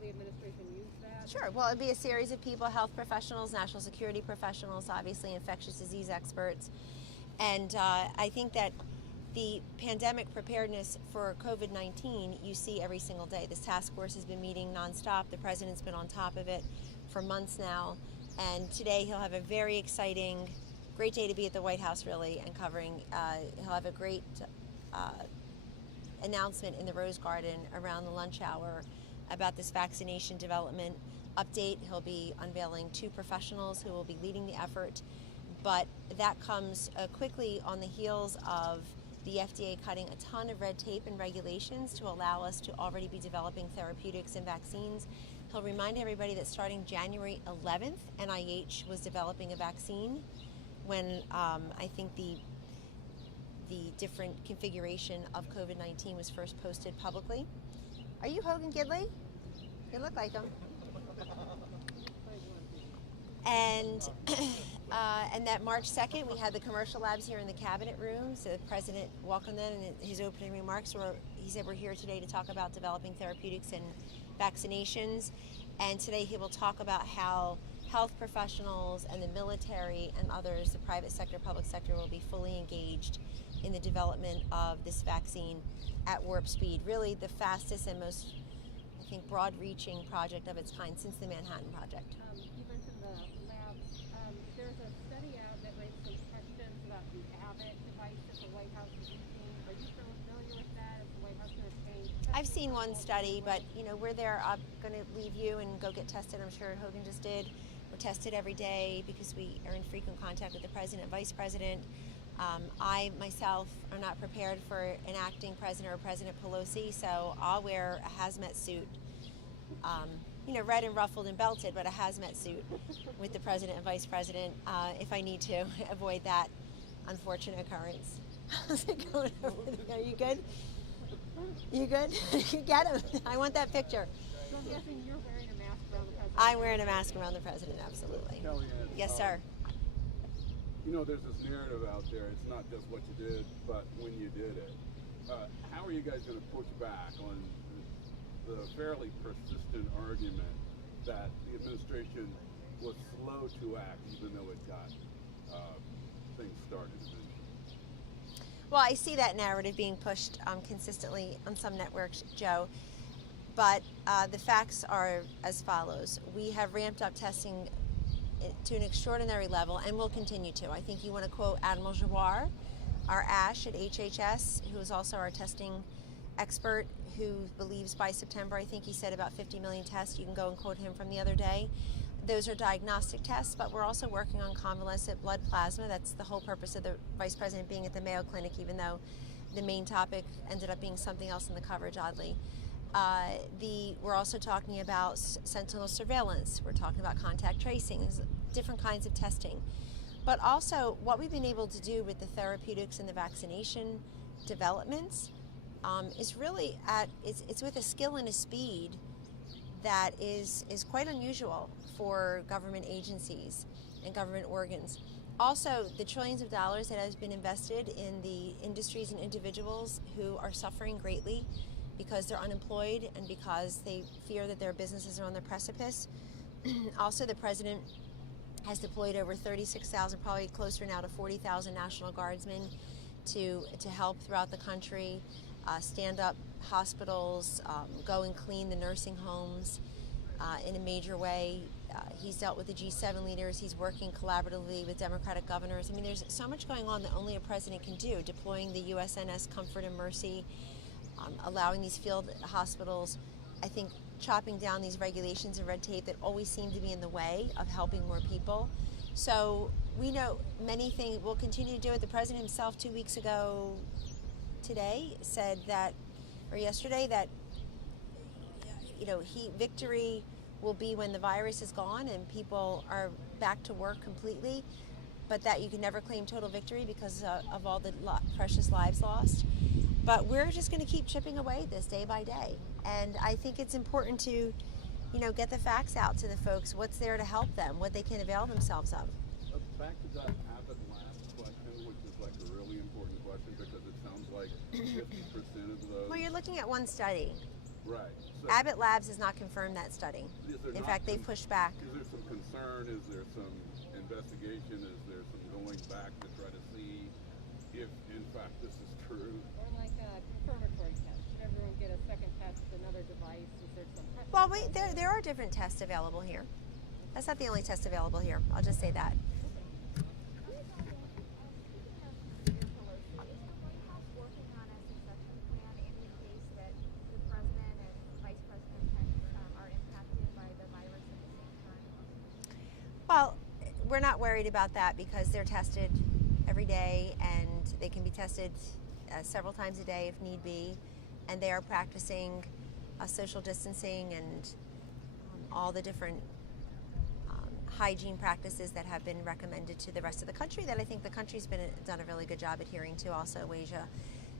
the administration use that? Sure. Well, it'd be a series of people, health professionals, national security professionals, obviously infectious disease experts. And I think that the pandemic preparedness for COVID-19 you see every single day. This task force has been meeting nonstop. The president's been on top of it for months now. And today he'll have a very exciting, great day to be at the White House, really, and covering. He'll have a great announcement in the Rose Garden around the lunch hour about this vaccination development update. He'll be unveiling 2 professionals who will be leading the effort. But that comes quickly on the heels of the FDA cutting a ton of red tape and regulations to allow us to already be developing therapeutics and vaccines. He'll remind everybody that starting January 11th, NIH was developing a vaccine when I think the different configuration of COVID-19 was first posted publicly. Are you Hogan Gidley? You look like him. And that March 2nd, we had the commercial labs here in the cabinet room. So the president welcomed them in his opening remarks. He said we're here today to talk about developing therapeutics and vaccinations. And today he will talk about how health professionals and the military and others, the private sector, public sector, will be fully engaged in the development of this vaccine at warp speed. Really the fastest and most, I think, broad-reaching project of its kind since the Manhattan Project. You mentioned the labs. There's a study out that raised some questions about the Abbott device that the White House is using. Are you familiar with that? Is the White House going to change? I've seen one study, but we're there. I'm going to leave you and go get tested. I'm sure Hogan just did. We're tested every day because we are in frequent contact with the president and vice president. I myself are not prepared for an acting president or President Pelosi, so I'll wear a hazmat suit, red and ruffled and belted, but a hazmat suit with the president and vice president if I need to avoid that unfortunate occurrence. How's it going over there? Are you good? You good? You get him. I want that picture. So I'm guessing you're wearing a mask around the president. I'm wearing a mask around the president, absolutely. Kellyanne, Yes, sir. There's this narrative out there. It's not just what you did, but when you did it. How are you guys going to push back on the fairly persistent argument that the administration was slow to act, even though it got things started eventually? Well, I see that narrative being pushed consistently on some networks, Joe. But the facts are as follows. We have ramped up testing to an extraordinary level and will continue to. I think you want to quote Admiral Jawar, our ASH at HHS, who is also our testing expert, who believes by September, I think he said about 50 million tests. You can go and quote him from the other day. Those are diagnostic tests, but we're also working on convalescent blood plasma. That's the whole purpose of the Vice President being at the Mayo Clinic, even though the main topic ended up being something else in the coverage, oddly. We're also talking about sentinel surveillance. We're talking about contact tracing. There's different kinds of testing. But also, what we've been able to do with the therapeutics and the vaccination developments is really it's with a skill and a speed that is quite unusual for government agencies and government organs. Also, the trillions of dollars that has been invested in the industries and individuals who are suffering greatly because they're unemployed and because they fear that their businesses are on the precipice. Also, the president has deployed over 36,000, probably closer now to 40,000 National Guardsmen to help throughout the country, stand up hospitals, go and clean the nursing homes in a major way. He's dealt with the G7 leaders. He's working collaboratively with Democratic governors. I mean, there's so much going on that only a president can do, deploying the USNS Comfort and Mercy, allowing these field hospitals, I think chopping down these regulations and red tape that always seem to be in the way of helping more people. So we know many things. We'll continue to do it. The president himself 2 weeks ago today said that, or yesterday, that victory will be when the virus is gone and people are back to work completely, but that you can never claim total victory because of all the precious lives lost. But we're just going to keep chipping away at this day by day. And I think it's important to, get the facts out to the folks, what's there to help them, what they can avail themselves of. Back to that Abbott last question, which is like a really important question because it sounds like 50% of those... Well, you're looking at one study. Right. So Abbott Labs has not confirmed that study. is there In not fact, they've some- pushed back. Is there some concern? Is there some investigation? Is there some going back to try to see if, in fact, this is true? Or like a confirmatory test? Should everyone get a second test, another device? Is there some precedent? Well, wait, there are different tests available here. That's not the only test available here. I'll just say that. Well, we're not worried about that because they're tested every day and they can be tested several times a day if need be. And they are practicing social distancing and all the different hygiene practices that have been recommended to the rest of the country that I think the country's done a really good job adhering to also, Asia.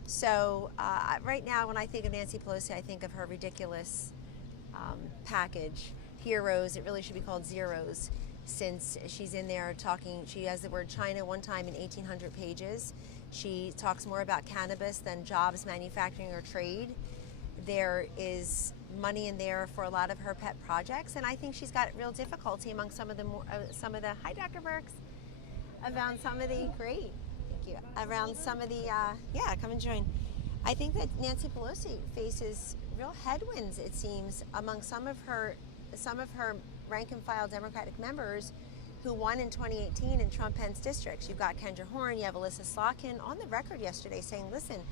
So right now when I think of Nancy Pelosi, I think of her ridiculous package, heroes. It really should be called zeros, since she's in there talking, she has the word China one time in 1,800 pages. She talks more about cannabis than jobs, manufacturing, or trade. There is money in there for a lot of her pet projects, and I think she's got real difficulty among some of the hi Dr. Burks, around some of the, great, thank you, around some of the, yeah, come and join. I think that Nancy Pelosi faces real headwinds, it seems, among some of her rank and file Democratic members who won in 2018 in Trump-Pence districts. You've got Kendra Horn, you have Alyssa Slotkin on the record yesterday saying, listen,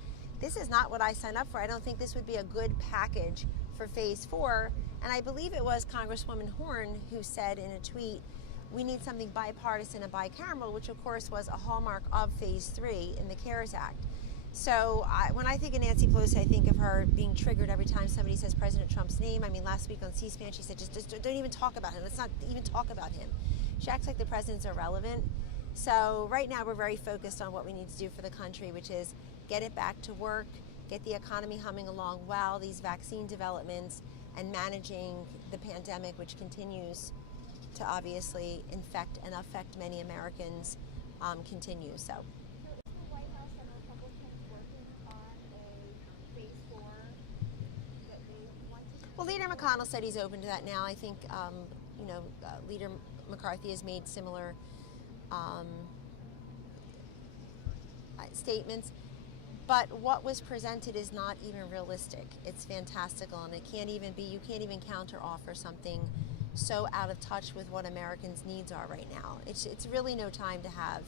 this is not what I signed up for. I don't think this would be a good package for phase 4. And I believe it was Congresswoman Horn who said in a tweet, we need something bipartisan and bicameral, which of course was a hallmark of phase 3 in the CARES Act. So when I think of Nancy Pelosi, I think of her being triggered every time somebody says President Trump's name. I mean, last week on C-SPAN, she said, just don't even talk about him. Let's not even talk about him. She acts like the president's irrelevant. So right now we're very focused on what we need to do for the country, which is get it back to work, get the economy humming along well, these vaccine developments, and managing the pandemic, which continues to obviously infect and affect many Americans, continue. So. Well, Leader McConnell said he's open to that now. I think, Leader McCarthy has made similar statements. But what was presented is not even realistic. It's fantastical, and it can't even be, you can't even counter-offer something so out of touch with what Americans' needs are right now. It's really no time to have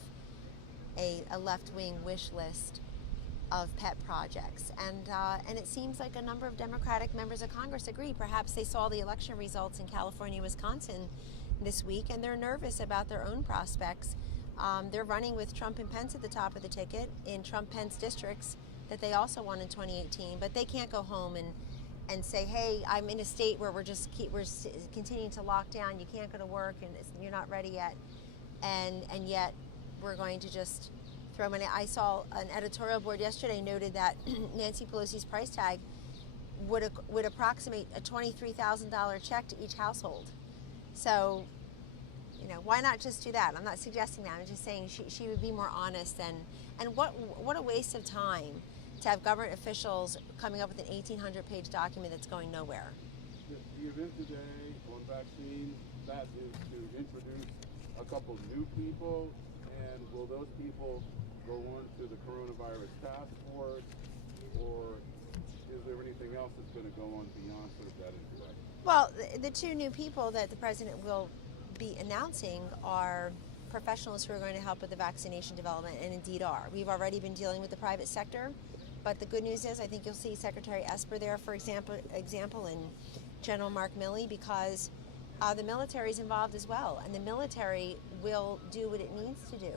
a left-wing wish list of pet projects. And it seems like a number of Democratic members of Congress agree. Perhaps they saw the election results in California, Wisconsin this week, and they're nervous about their own prospects. They're running with Trump and Pence at the top of the ticket in Trump-Pence districts that they also won in 2018, but they can't go home and say, hey, I'm in a state where we're continuing to lock down, you can't go to work, and you're not ready yet, and yet we're going to just throw money. I saw an editorial board yesterday noted that Nancy Pelosi's price tag would approximate a $23,000 check to each household. So, why not just do that? I'm not suggesting that. I'm just saying she would be more honest and what a waste of time to have government officials coming up with an 1,800-page document that's going nowhere. The event today on vaccines, that is to introduce a couple new people, and will those people go on to the coronavirus task force, or is there anything else that's going to go on beyond sort of that introduction? Well, the two new people that the president will be announcing are professionals who are going to help with the vaccination development, and indeed are. We've already been dealing with the private sector, but the good news is I think you'll see Secretary Esper there, for example, and General Mark Milley, because the military is involved as well, and the military will do what it needs to do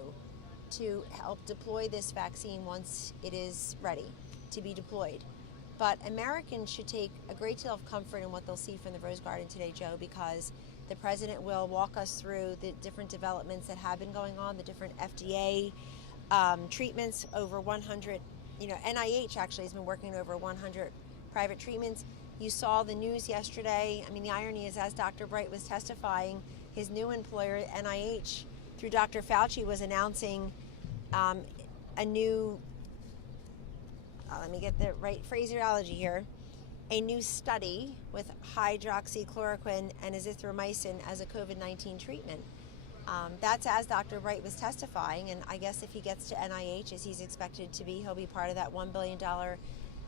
to help deploy this vaccine once it is ready to be deployed. But Americans should take a great deal of comfort in what they'll see from the Rose Garden today, Joe, because the president will walk us through the different developments that have been going on, the different FDA treatments, over 100, NIH actually has been working over 100 private treatments. You saw the news yesterday. I mean, the irony is, as Dr. Bright was testifying, his new employer, NIH, through Dr. Fauci, was announcing a new, let me get the right phraseology here, a new study with hydroxychloroquine and azithromycin as a COVID-19 treatment. That's as Dr. Bright was testifying, and I guess if he gets to NIH, as he's expected to be, he'll be part of that $1 billion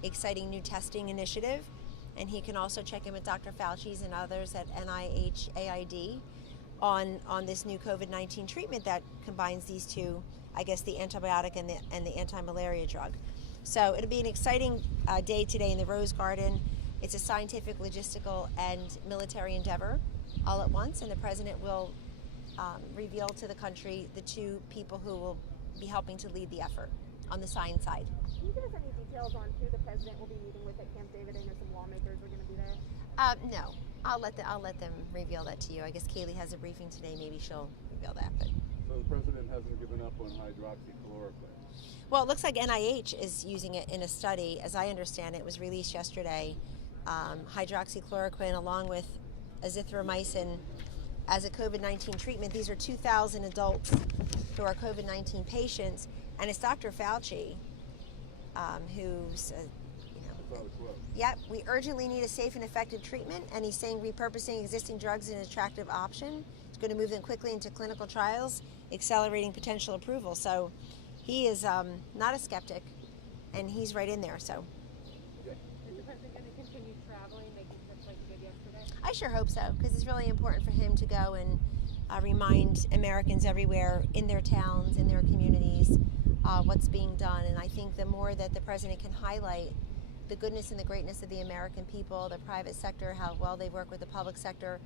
exciting new testing initiative. And he can also check in with Dr. Fauci's and others at NIH AID on this new COVID-19 treatment that combines these two, I guess the antibiotic and the anti-malaria drug. So it'll be an exciting day today in the Rose Garden. It's a scientific, logistical, and military endeavor all at once, and the president will reveal to the country the two people who will be helping to lead the effort on the science side. Can you give us any details on who the president will be meeting with at Camp David? I know some lawmakers are going to be there. No, I'll let them reveal that to you. I guess Kaylee has a briefing today. Maybe she'll reveal that. But So the president hasn't given up on hydroxychloroquine. well, it looks like NIH is using it in a study. As I understand it, was released yesterday. Hydroxychloroquine along with azithromycin as a COVID-19 treatment. These are 2,000 adults who are COVID-19 patients, and it's Dr. Fauci who's, That's how it's worked. yep, we urgently need a safe and effective treatment, and he's saying repurposing existing drugs is an attractive option. It's going to move them quickly into clinical trials, accelerating potential approval. So he is not a skeptic, and he's right in there. So Is the president going to continue traveling, making trips like he did yesterday? I sure hope so, because it's really important for him to go and remind Americans everywhere in their towns, in their communities, what's being done. And I think the more that the president can highlight the goodness and the greatness of the American people, the private sector, how well they work with the public sector,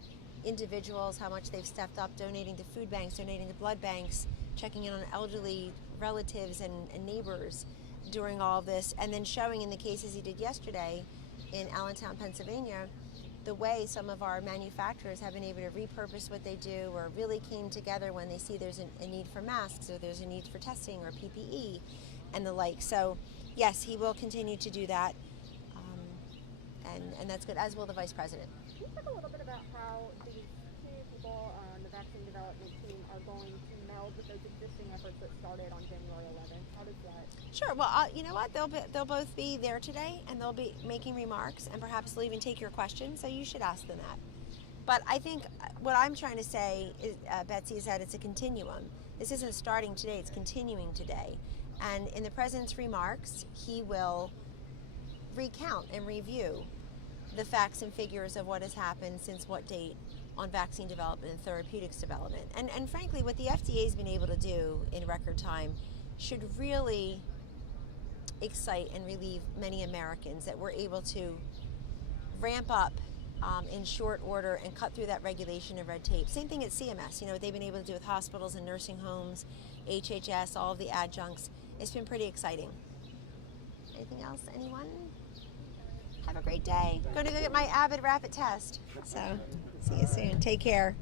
individuals, how much they've stepped up, donating to food banks, donating to blood banks, checking in on elderly relatives and neighbors during all of this, and then showing in the cases he did yesterday in Allentown, Pennsylvania, the way some of our manufacturers have been able to repurpose what they do, or really came together when they see there's a need for masks, or there's a need for testing or PPE and the like. So yes, he will continue to do that, and that's good, as will the vice president. Can you talk a little bit about how these two people on the vaccine development team are going to meld with those existing efforts that started on January 11th? How does that? Sure. Well, you know what? They'll both be there today, and they'll be making remarks, and perhaps they'll even take your questions. So you should ask them that. But I think what I'm trying to say, is, Betsy, is that it's a continuum. This isn't starting today; it's continuing today. And in the president's remarks, he will recount and review the facts and figures of what has happened since what date on vaccine development and therapeutics development. And frankly, what the FDA has been able to do in record time should really excite and relieve many Americans, that we're able to ramp up in short order and cut through that regulation and red tape. Same thing at CMS, what they've been able to do with hospitals and nursing homes, HHS, all of the adjuncts. It's been pretty exciting. Anything else? Anyone? Have a great day. Going to go get my Avid rapid test. So, see you soon. Take care.